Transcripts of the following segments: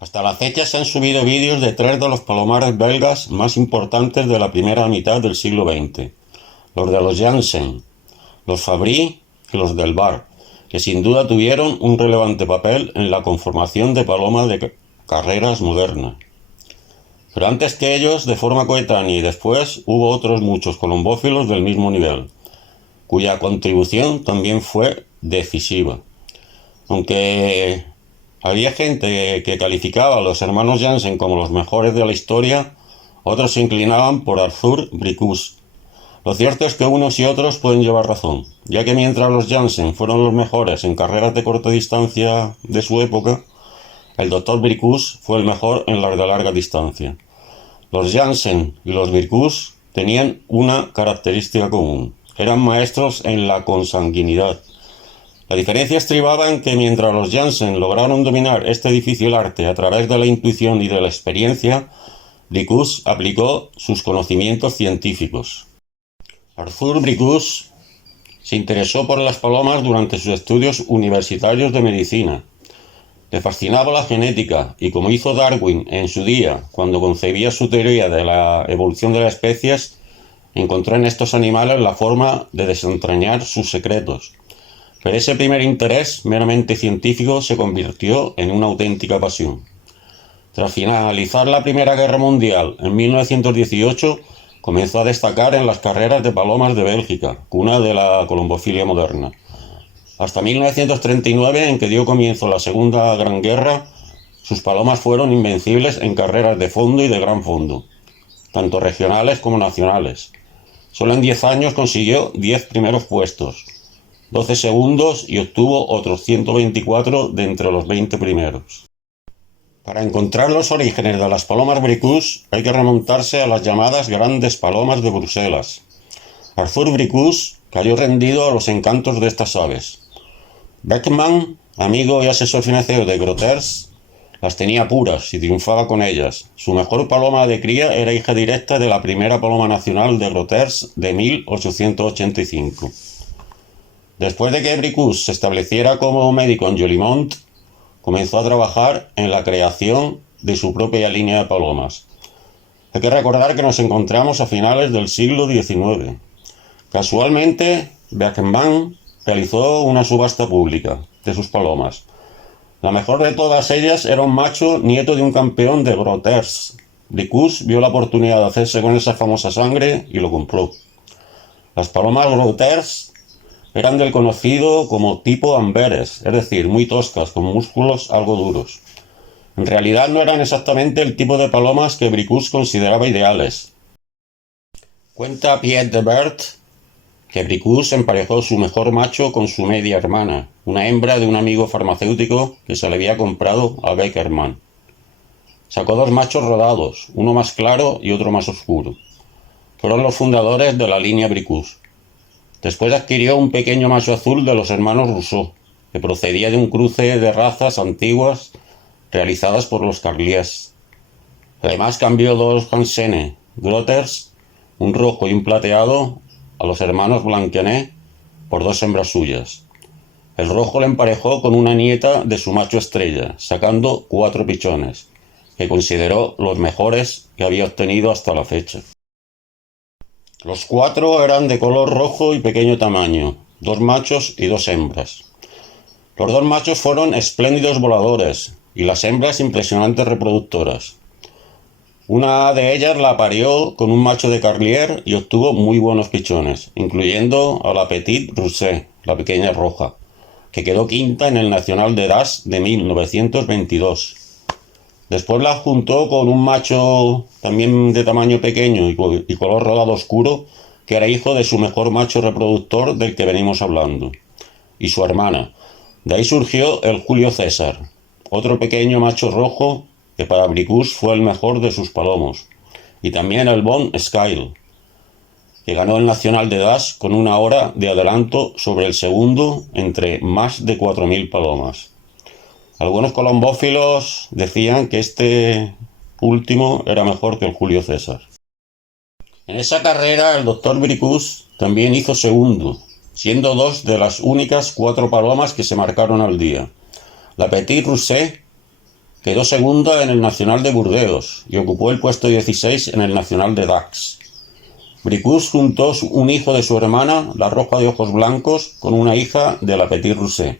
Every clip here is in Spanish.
Hasta la fecha se han subido vídeos de tres de los palomares belgas más importantes de la primera mitad del siglo XX, los de los Janssen, los Fabry y los Delbar, que sin duda tuvieron un relevante papel en la conformación de palomas de carreras modernas. Pero antes que ellos, de forma coetánea y después, hubo otros muchos colombófilos del mismo nivel, cuya contribución también fue decisiva. Aunque había gente que calificaba a los hermanos Janssen como los mejores de la historia, otros se inclinaban por Arthur Bricus. Lo cierto es que unos y otros pueden llevar razón, ya que mientras los Janssen fueron los mejores en carreras de corta distancia de su época, el Dr. Bricus fue el mejor en las de larga distancia. Los Janssen y los Bricus tenían una característica común: eran maestros en la consanguinidad. La diferencia estribaba en que mientras los Janssen lograron dominar este difícil arte a través de la intuición y de la experiencia, Bricus aplicó sus conocimientos científicos. Arthur Bricus se interesó por las palomas durante sus estudios universitarios de medicina. Le fascinaba la genética y, como hizo Darwin en su día cuando concebía su teoría de la evolución de las especies, encontró en estos animales la forma de desentrañar sus secretos. Pero ese primer interés meramente científico se convirtió en una auténtica pasión. Tras finalizar la Primera Guerra Mundial en 1918, comenzó a destacar en las carreras de palomas de Bélgica, cuna de la colombofilia moderna. Hasta 1939, en que dio comienzo la Segunda Gran Guerra, sus palomas fueron invencibles en carreras de fondo y de gran fondo, tanto regionales como nacionales. Solo en 10 años consiguió 10 primeros puestos, 12 segundos y obtuvo otros 124 de entre los 20 primeros. Para encontrar los orígenes de las palomas Bricus hay que remontarse a las llamadas grandes palomas de Bruselas. Arthur Bricus cayó rendido a los encantos de estas aves. Beckmann, amigo y asesor financiero de Groters, las tenía puras y triunfaba con ellas. Su mejor paloma de cría era hija directa de la primera paloma nacional de Groters de 1885. Después de que Bricus se estableciera como médico en Jolimont, comenzó a trabajar en la creación de su propia línea de palomas. Hay que recordar que nos encontramos a finales del siglo XIX. Casualmente, Beckmann realizó una subasta pública de sus palomas. La mejor de todas ellas era un macho nieto de un campeón de Groters. Bricus vio la oportunidad de hacerse con esa famosa sangre y lo compró. Las palomas Groters eran del conocido como tipo Amberes, es decir, muy toscas, con músculos algo duros. En realidad no eran exactamente el tipo de palomas que Bricus consideraba ideales. Cuenta Piet de Bert que Bricus emparejó su mejor macho con su media hermana, una hembra de un amigo farmacéutico que se le había comprado a Beckerman. Sacó dos machos rodados, uno más claro y otro más oscuro. Fueron los fundadores de la línea Bricus. Después adquirió un pequeño macho azul de los hermanos Rousseau, que procedía de un cruce de razas antiguas realizadas por los Carliers. Además cambió dos Hansene Groters, un rojo y un plateado, a los hermanos Blanquenet por dos hembras suyas. El rojo le emparejó con una nieta de su macho estrella, sacando 4 pichones, que consideró los mejores que había obtenido hasta la fecha. Los 4 eran de color rojo y pequeño tamaño, 2 machos y 2 hembras. Los 2 machos fueron espléndidos voladores y las hembras impresionantes reproductoras. Una de ellas la parió con un macho de Carlier y obtuvo muy buenos pichones, incluyendo a la Petite Rousse, la pequeña roja, que quedó quinta en el Nacional de Das de 1922. Después la juntó con un macho también de tamaño pequeño y color rodado oscuro, que era hijo de su mejor macho reproductor del que venimos hablando, y su hermana. De ahí surgió el Julio César, otro pequeño macho rojo que para Bricus fue el mejor de sus palomos, y también el Bon Skyle, que ganó el Nacional de Das con 1 hora de adelanto sobre el segundo entre más de 4.000 palomas. Algunos colombófilos decían que este último era mejor que el Julio César. En esa carrera el Dr. Bricus también hizo segundo, siendo 2 de las únicas 4 palomas que se marcaron al día. La Petite Rousse, quedó segunda en el Nacional de Burdeos y ocupó el puesto 16 en el Nacional de Dax. Bricus juntó un hijo de su hermana, la roja de ojos blancos, con una hija de la Petit Rousse,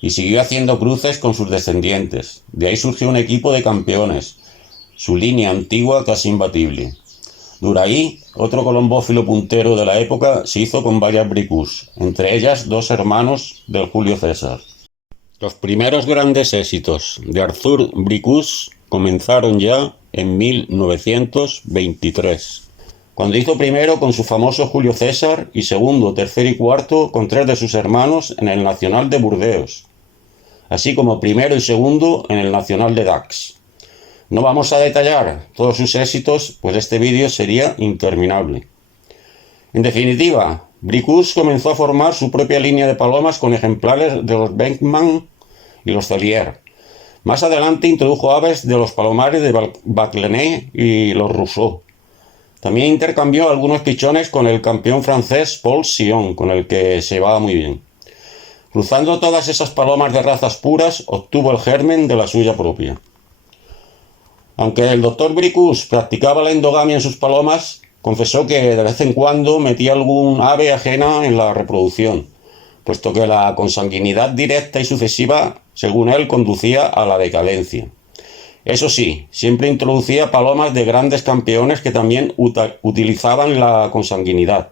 y siguió haciendo cruces con sus descendientes. De ahí surgió un equipo de campeones, su línea antigua casi imbatible. Duraí, otro colombófilo puntero de la época, se hizo con varias Bricus, entre ellas dos hermanos del Julio César. Los primeros grandes éxitos de Arthur Bricus comenzaron ya en 1923, cuando hizo primero con su famoso Julio César y segundo, tercero y cuarto con tres de sus hermanos en el Nacional de Burdeos, así como primero y segundo en el Nacional de Dax. No vamos a detallar todos sus éxitos, pues este vídeo sería interminable. En definitiva, Bricus comenzó a formar su propia línea de palomas con ejemplares de los Beckman y los Cellier. Más adelante introdujo aves de los palomares de Vauclanet y los Rousseau. También intercambió algunos pichones con el campeón francés Paul Sion, con el que se llevaba muy bien. Cruzando todas esas palomas de razas puras, obtuvo el germen de la suya propia. Aunque el doctor Bricus practicaba la endogamia en sus palomas, confesó que de vez en cuando metía algún ave ajena en la reproducción, puesto que la consanguinidad directa y sucesiva, según él, conducía a la decadencia. Eso sí, siempre introducía palomas de grandes campeones que también utilizaban la consanguinidad,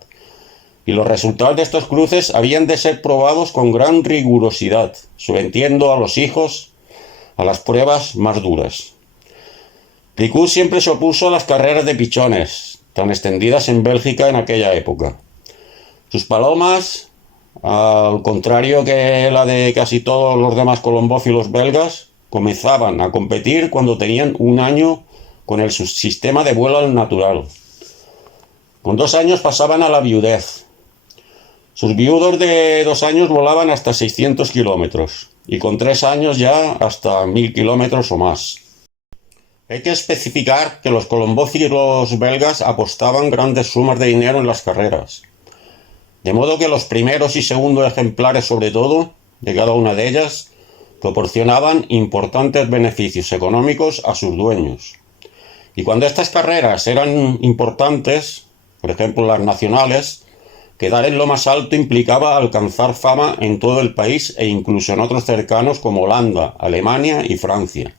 y los resultados de estos cruces habían de ser probados con gran rigurosidad, sometiendo a los hijos a las pruebas más duras. Bricus siempre se opuso a las carreras de pichones, tan extendidas en Bélgica en aquella época. Sus palomas, al contrario que la de casi todos los demás colombófilos belgas, comenzaban a competir cuando tenían un año con el sistema de vuelo natural. Con 2 años pasaban a la viudez. Sus viudos de 2 años volaban hasta 600 kilómetros y con 3 años ya hasta 1000 kilómetros o más. Hay que especificar que los colombófilos belgas apostaban grandes sumas de dinero en las carreras, de modo que los primeros y segundos ejemplares, sobre todo, de cada una de ellas, proporcionaban importantes beneficios económicos a sus dueños. Y cuando estas carreras eran importantes, por ejemplo las nacionales, quedar en lo más alto implicaba alcanzar fama en todo el país e incluso en otros cercanos como Holanda, Alemania y Francia.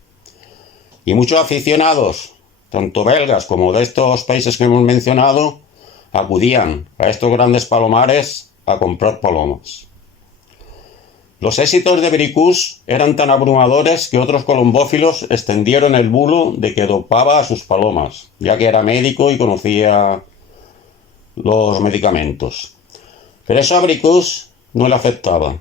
Y muchos aficionados, tanto belgas como de estos países que hemos mencionado, acudían a estos grandes palomares a comprar palomas. Los éxitos de Bricus eran tan abrumadores que otros colombófilos extendieron el bulo de que dopaba a sus palomas, ya que era médico y conocía los medicamentos. Pero eso a Bricus no le afectaba.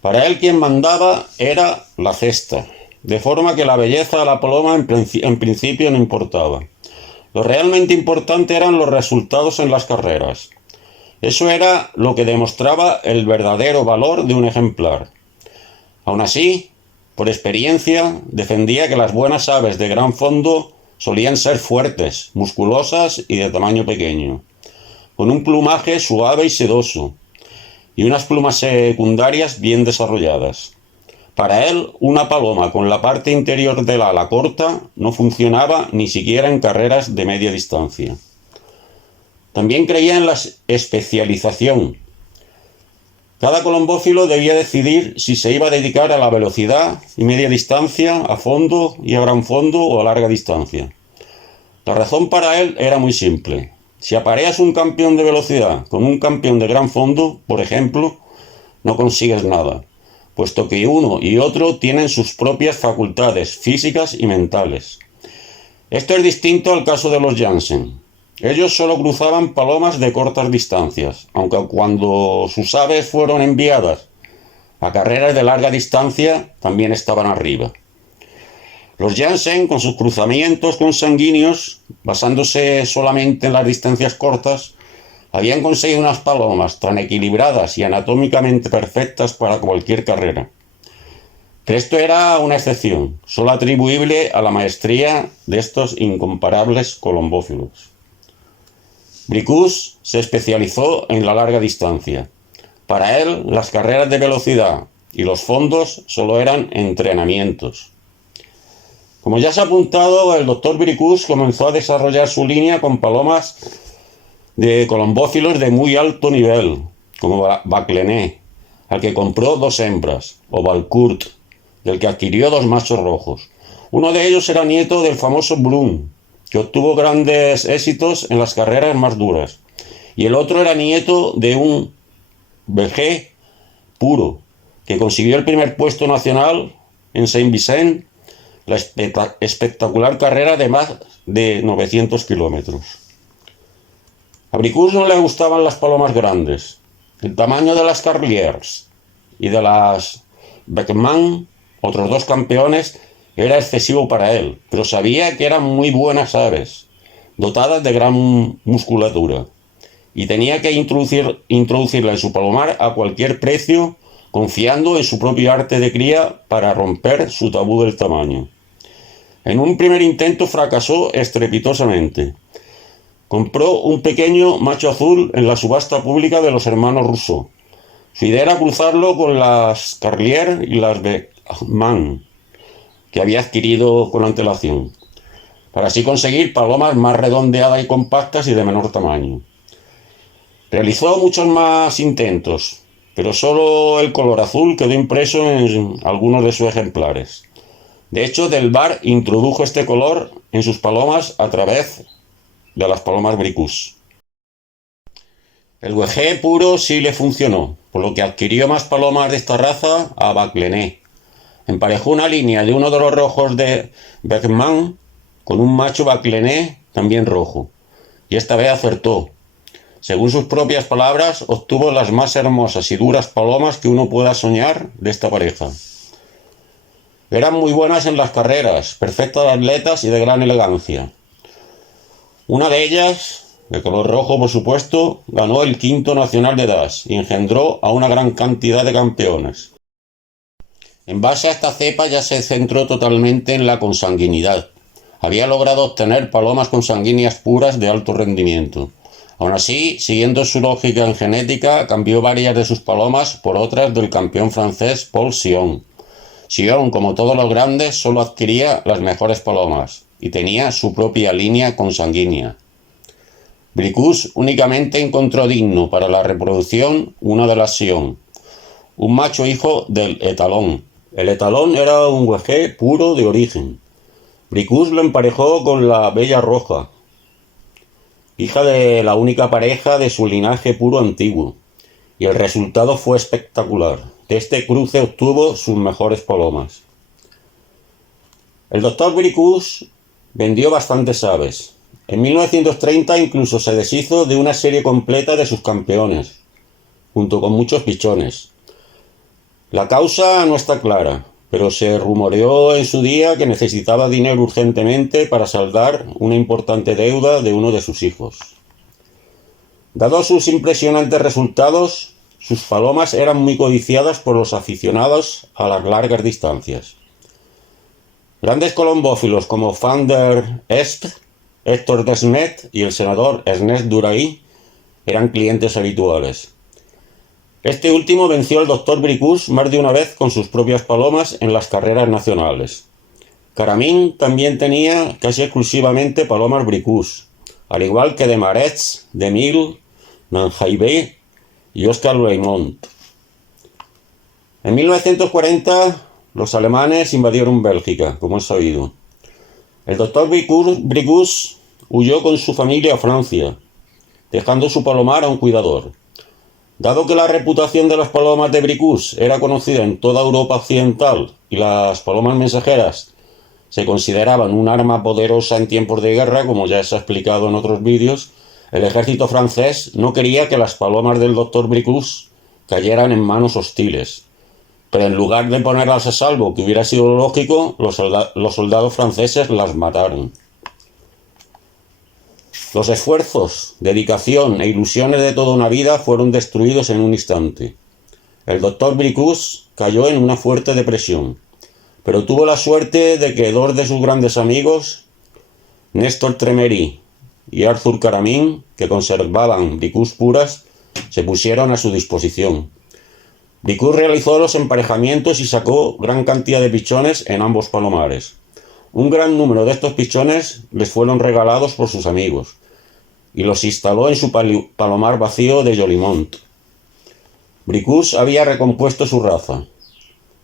Para él quien mandaba era la cesta, de forma que la belleza de la paloma en principio no importaba. Lo realmente importante eran los resultados en las carreras. Eso era lo que demostraba el verdadero valor de un ejemplar. Aún así, por experiencia, defendía que las buenas aves de gran fondo solían ser fuertes, musculosas y de tamaño pequeño, con un plumaje suave y sedoso, y unas plumas secundarias bien desarrolladas. Para él, una paloma con la parte interior del ala corta no funcionaba ni siquiera en carreras de media distancia. También creía en la especialización. Cada colombófilo debía decidir si se iba a dedicar a la velocidad y media distancia, a fondo y a gran fondo o a larga distancia. La razón para él era muy simple. Si apareas un campeón de velocidad con un campeón de gran fondo, por ejemplo, no consigues nada, puesto que uno y otro tienen sus propias facultades físicas y mentales. Esto es distinto al caso de los Jansen. Ellos solo cruzaban palomas de cortas distancias, aunque cuando sus aves fueron enviadas a carreras de larga distancia también estaban arriba. Los Jansen, con sus cruzamientos consanguíneos, basándose solamente en las distancias cortas, habían conseguido unas palomas tan equilibradas y anatómicamente perfectas para cualquier carrera. Pero esto era una excepción, solo atribuible a la maestría de estos incomparables colombófilos. Bricus se especializó en la larga distancia. Para él, las carreras de velocidad y los fondos solo eran entrenamientos. Como ya se ha apuntado, el doctor Bricus comenzó a desarrollar su línea con palomas de colombófilos de muy alto nivel, como Vaclené, al que compró 2 hembras, o Valcourt, del que adquirió 2 machos rojos. Uno de ellos era nieto del famoso Blum, que obtuvo grandes éxitos en las carreras más duras, y el otro era nieto de un VG puro, que consiguió el primer puesto nacional en Saint-Vicent, la espectacular carrera de más de 900 kilómetros. A Bricus no le gustaban las palomas grandes. El tamaño de las Carliers y de las Beckman, otros 2 campeones, era excesivo para él, pero sabía que eran muy buenas aves, dotadas de gran musculatura, y tenía que introducirla en su palomar a cualquier precio, confiando en su propio arte de cría para romper su tabú del tamaño. En un primer intento fracasó estrepitosamente. Compró un pequeño macho azul en la subasta pública de los hermanos Rousseau. Su idea era cruzarlo con las Carlier y las Beckman, que había adquirido con antelación, para así conseguir palomas más redondeadas y compactas y de menor tamaño. Realizó muchos más intentos, pero solo el color azul quedó impreso en algunos de sus ejemplares. De hecho, Del Bar introdujo este color en sus palomas a través de las palomas Bricus. El VG puro sí le funcionó, por lo que adquirió más palomas de esta raza a Vaclené. Emparejó una línea de uno de los rojos de Beckman con un macho Vaclené también rojo, y esta vez acertó. Según sus propias palabras, obtuvo las más hermosas y duras palomas que uno pueda soñar de esta pareja. Eran muy buenas en las carreras, perfectas atletas y de gran elegancia. Una de ellas, de color rojo por supuesto, ganó el 5º nacional de Das y engendró a una gran cantidad de campeones. En base a esta cepa ya se centró totalmente en la consanguinidad. Había logrado obtener palomas consanguíneas puras de alto rendimiento. Aún así, siguiendo su lógica en genética, cambió varias de sus palomas por otras del campeón francés Paul Sion. Sion, como todos los grandes, solo adquiría las mejores palomas y tenía su propia línea consanguínea. Bricus únicamente encontró digno para la reproducción una de las Sion, un macho hijo del Etalón. El Etalón era un VG puro de origen. Bricus lo emparejó con la Bella Roja, hija de la única pareja de su linaje puro antiguo, y el resultado fue espectacular. De este cruce obtuvo sus mejores palomas. El doctor Bricus vendió bastantes aves. En 1930 incluso se deshizo de una serie completa de sus campeones, junto con muchos pichones. La causa no está clara, pero se rumoreó en su día que necesitaba dinero urgentemente para saldar una importante deuda de uno de sus hijos. Dado sus impresionantes resultados, sus palomas eran muy codiciadas por los aficionados a las largas distancias. Grandes colombófilos como Van der Esp, Héctor Desmet y el senador Ernest Durain eran clientes habituales. Este último venció al doctor Bricus más de una vez con sus propias palomas en las carreras nacionales. Caramín también tenía casi exclusivamente palomas Bricus, al igual que Desmarets, Demille, Nanjaibé y Oscar Raymond. En 1940 los alemanes invadieron Bélgica, como es sabido. El doctor Bricus huyó con su familia a Francia, dejando su palomar a un cuidador. Dado que la reputación de las palomas de Bricus era conocida en toda Europa occidental y las palomas mensajeras se consideraban un arma poderosa en tiempos de guerra, como ya se ha explicado en otros vídeos, el ejército francés no quería que las palomas del doctor Bricus cayeran en manos hostiles. Pero en lugar de ponerlas a salvo, que hubiera sido lógico, los soldados franceses las mataron. Los esfuerzos, dedicación e ilusiones de toda una vida fueron destruidos en un instante. El doctor Bricus cayó en una fuerte depresión, pero tuvo la suerte de que 2 de sus grandes amigos, Néstor Tremery y Arthur Caramín, que conservaban Bricus puras, se pusieron a su disposición. Bricus realizó los emparejamientos y sacó gran cantidad de pichones en ambos palomares. Un gran número de estos pichones les fueron regalados por sus amigos y los instaló en su palomar vacío de Jolimont. Bricus había recompuesto su raza.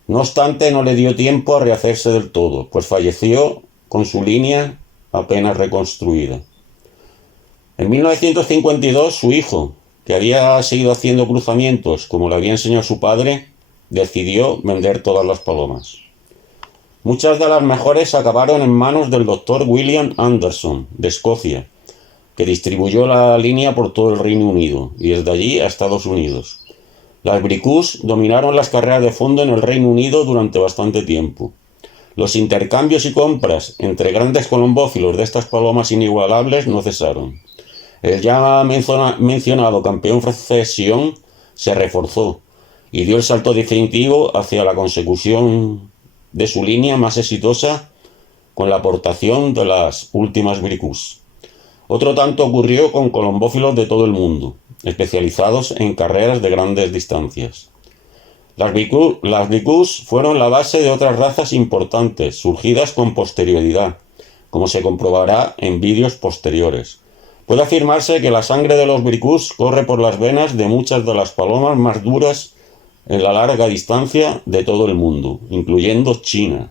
No obstante, no le dio tiempo a rehacerse del todo, pues falleció con su línea apenas reconstruida. En 1952, su hijo, que había seguido haciendo cruzamientos como le había enseñado su padre, decidió vender todas las palomas. Muchas de las mejores acabaron en manos del Dr. William Anderson, de Escocia, que distribuyó la línea por todo el Reino Unido y desde allí a Estados Unidos. Las Bricus dominaron las carreras de fondo en el Reino Unido durante bastante tiempo. Los intercambios y compras entre grandes colombófilos de estas palomas inigualables no cesaron. El ya mencionado campeón francés Sion se reforzó y dio el salto definitivo hacia la consecución de su línea más exitosa con la aportación de las últimas Bricus. Otro tanto ocurrió con colombófilos de todo el mundo, especializados en carreras de grandes distancias. Las Bricus fueron la base de otras razas importantes, surgidas con posterioridad, como se comprobará en vídeos posteriores. Puede afirmarse que la sangre de los Bricus corre por las venas de muchas de las palomas más duras en la larga distancia de todo el mundo, incluyendo China.